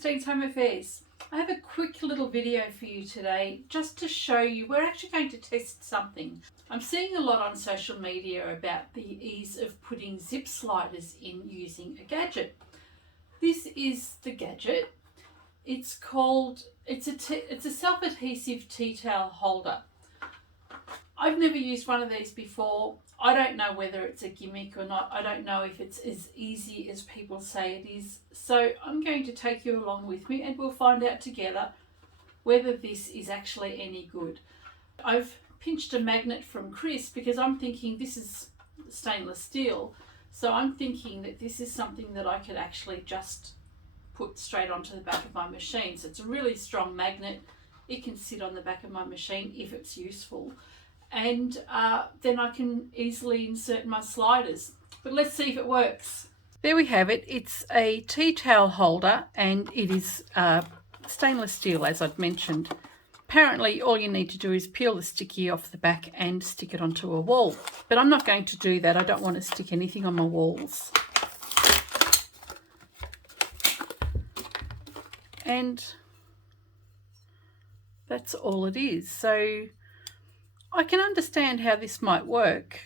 Christine's Home Affairs. I have a quick little video for you today just to show you we're actually going to test something. I'm seeing a lot on social media about the ease of putting zip sliders in using a gadget. This is the gadget. It's a self-adhesive tea towel holder. I've never used one of these before. I don't know whether it's a gimmick or not. I don't know if it's as easy as people say it is. So I'm going to take you along with me and we'll find out together whether this is actually any good. I've pinched a magnet from Chris because I'm thinking this is stainless steel. So I'm thinking that this is something that I could actually just put straight onto the back of my machine. So it's a really strong magnet. It can sit on the back of my machine if it's useful. And then I can easily insert my sliders. But let's see if it works. There we have it. It's a tea towel holder and it is stainless steel, as I'd mentioned. Apparently all you need to do is peel the sticky off the back and stick it onto a wall. But I'm not going to do that. I don't want to stick anything on my walls. And that's all it is. So I can understand how this might work.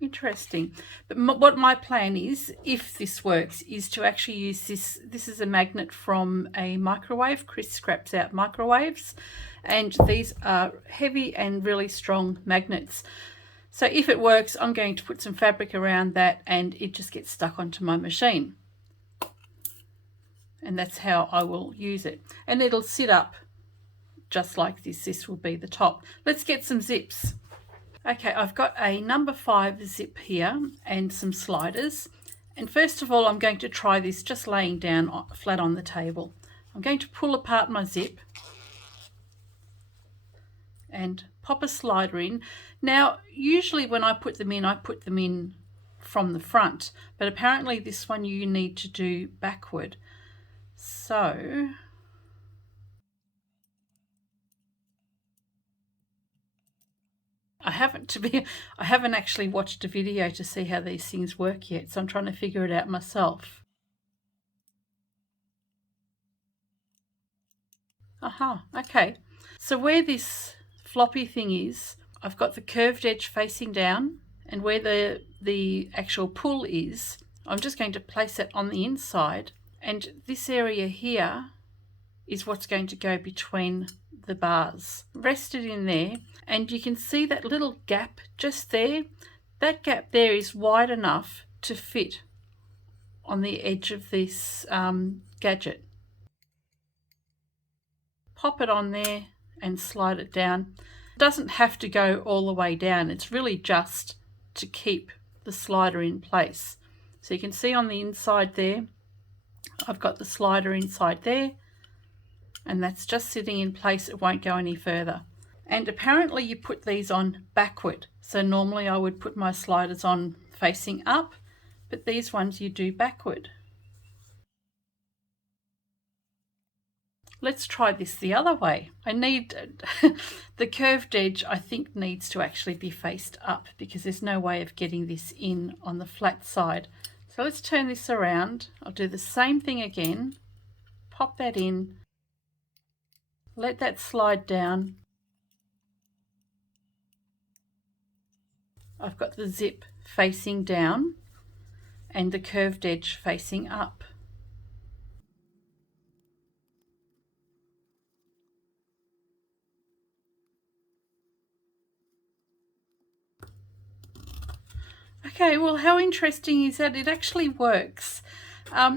Interesting. But what my plan is, if this works, is to actually use this. This is a magnet from a microwave. Chris scraps out microwaves. And these are heavy and really strong magnets. So if it works, I'm going to put some fabric around that and it just gets stuck onto my machine. And that's how I will use it. And it'll sit up just like this. This will be the top. Let's get some zips. Okay, I've got a number 5 zip here and some sliders. And first of all, I'm going to try this just laying down flat on the table. I'm going to pull apart my zip and pop a slider in. Now, usually when I put them in from the front, but apparently this one you need to do backward. So I haven't actually watched a video to see how these things work yet, so I'm trying to figure it out myself. Aha, okay. So where this floppy thing is, I've got the curved edge facing down, and where the actual pull is, I'm just going to place it on the inside, and this area here is what's going to go between the bars. Rest it in there, and you can see that little gap just there. That gap there is wide enough to fit on the edge of this gadget. Pop it on there and slide it down. It doesn't have to go all the way down. It's really just to keep the slider in place. So you can see on the inside there, I've got the slider inside there, and that's just sitting in place. It won't go any further. And apparently you put these on backward. So normally I would put my sliders on facing up, but these ones you do backward. Let's try this the other way. I need the curved edge, I think, needs to actually be faced up because there's no way of getting this in on the flat side. So let's turn this around. I'll do the same thing again. Pop that in. Let that slide down. I've got the zip facing down and the curved edge facing up. Okay, well, how interesting is that? It actually works.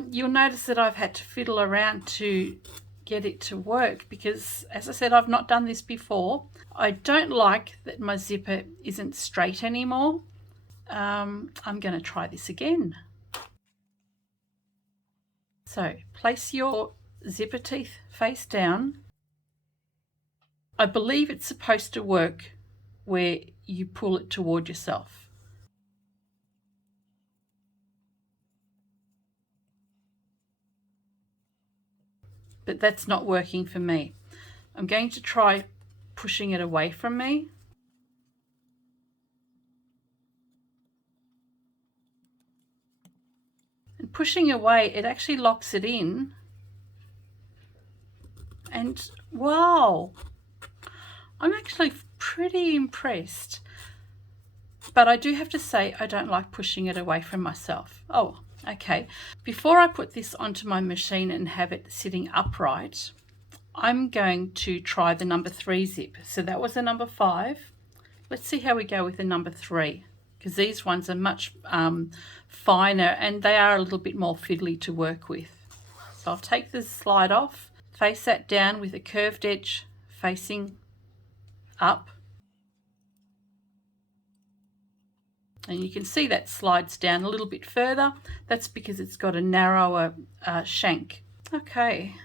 You'll notice that I've had to fiddle around to get it to work because, as I said, I've not done this before. I don't like that my zipper isn't straight anymore. I'm going to try this again. So place your zipper teeth face down. I believe it's supposed to work where you pull it toward yourself. But that's not working for me. I'm going to try pushing it away from me. And pushing away, it actually locks it in And wow, I'm actually pretty impressed. But I do have to say I don't like pushing it away from myself. Oh, okay. Before I put this onto my machine and have it sitting upright, I'm going to try the number 3 zip. So that was a number 5. Let's see how we go with the number 3, because these ones are much finer and they are a little bit more fiddly to work with. So I'll take the slide off, face that down with a curved edge facing up. And you can see that slides down a little bit further. That's because it's got a narrower shank. Okay,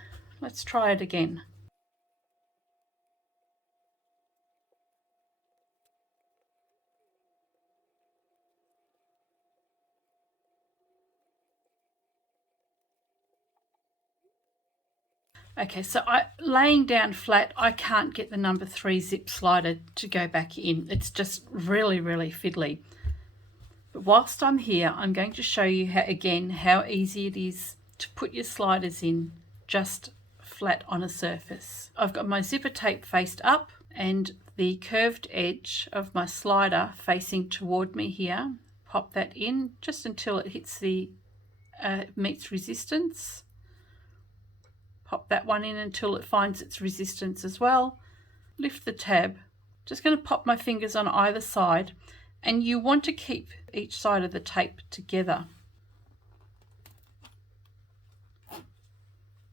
let's try it again. Okay, so laying down flat, I can't get the number 3 zip slider to go back in. It's just really, really fiddly. But whilst I'm here, I'm going to show you again how easy it is to put your sliders in just flat on a surface. I've got my zipper tape faced up and the curved edge of my slider facing toward me here. Pop that in just until it hits the meets resistance. Pop that one in until it finds its resistance as well. Lift the tab. Just going to pop my fingers on either side, and you want to keep each side of the tape together.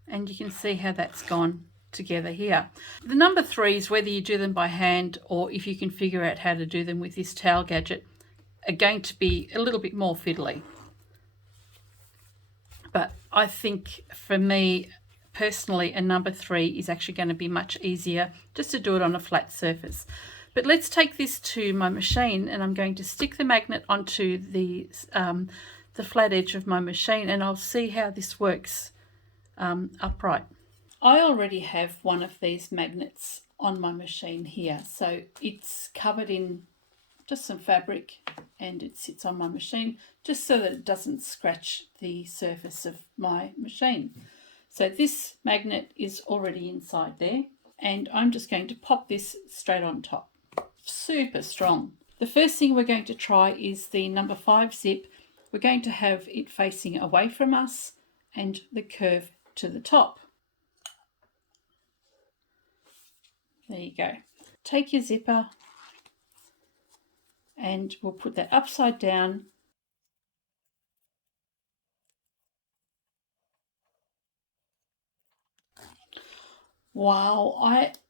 And you can see how that's gone together here. The number 3s, whether you do them by hand or if you can figure out how to do them with this towel gadget, are going to be a little bit more fiddly. But I think for me, personally, a number 3 is actually going to be much easier just to do it on a flat surface. But let's take this to my machine, and I'm going to stick the magnet onto the flat edge of my machine, and I'll see how this works upright. I already have one of these magnets on my machine here, so it's covered in just some fabric and it sits on my machine just so that it doesn't scratch the surface of my machine. So this magnet is already inside there, and I'm just going to pop this straight on top. Super strong. The first thing we're going to try is the number 5 zip. We're going to have it facing away from us and the curve to the top. There you go. Take your zipper and we'll put that upside down. Wow,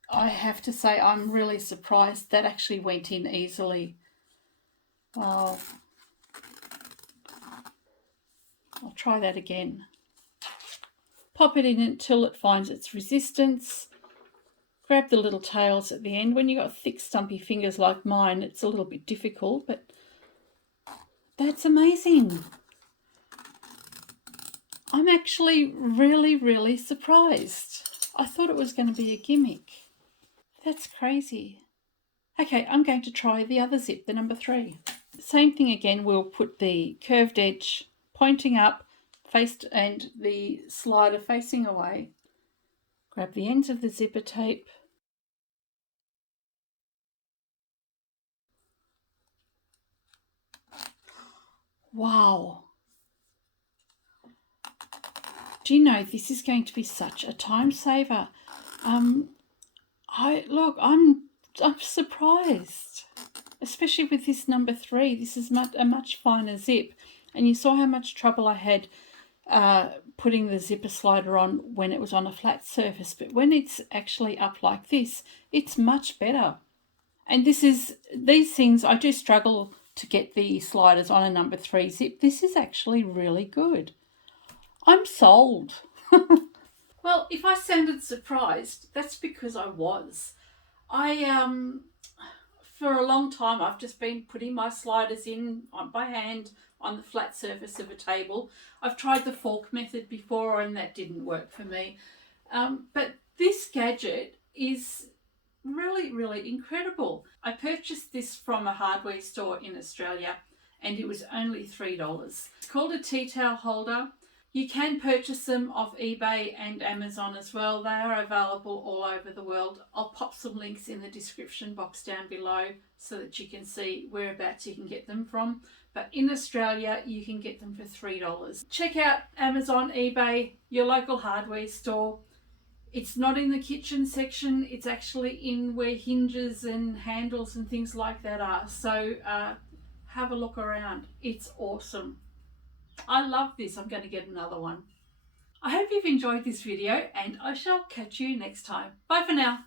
I have to say I'm really surprised that actually went in easily. Wow. I'll try that again. Pop it in until it finds its resistance. Grab the little tails at the end. When you've got thick stumpy fingers like mine, it's a little bit difficult, but that's amazing. I'm actually really, really surprised. I thought it was going to be a gimmick. That's crazy. Okay, I'm going to try the other zip, the number 3. Same thing again, we'll put the curved edge pointing up, faced, and the slider facing away. Grab the ends of the zipper tape. Wow. Do you know, this is going to be such a time saver. I'm surprised, especially with this number 3. This is a much finer zip, and you saw how much trouble I had putting the zipper slider on when it was on a flat surface, but when it's actually up like this, it's much better. And these things, I do struggle to get the sliders on a number 3 zip. This is actually really good. I'm sold. Well, if I sounded surprised, that's because I was. For a long time, I've just been putting my sliders in by hand on the flat surface of a table. I've tried the fork method before and that didn't work for me. But this gadget is really, really incredible. I purchased this from a hardware store in Australia and it was only $3. It's called a tea towel holder. You can purchase them off eBay and Amazon as well. They are available all over the world. I'll pop some links in the description box down below so that you can see whereabouts you can get them from. But in Australia, you can get them for $3. Check out Amazon, eBay, your local hardware store. It's not in the kitchen section. It's actually in where hinges and handles and things like that are. So have a look around. It's awesome. I love this. I'm going to get another one. I hope you've enjoyed this video and I shall catch you next time. Bye for now.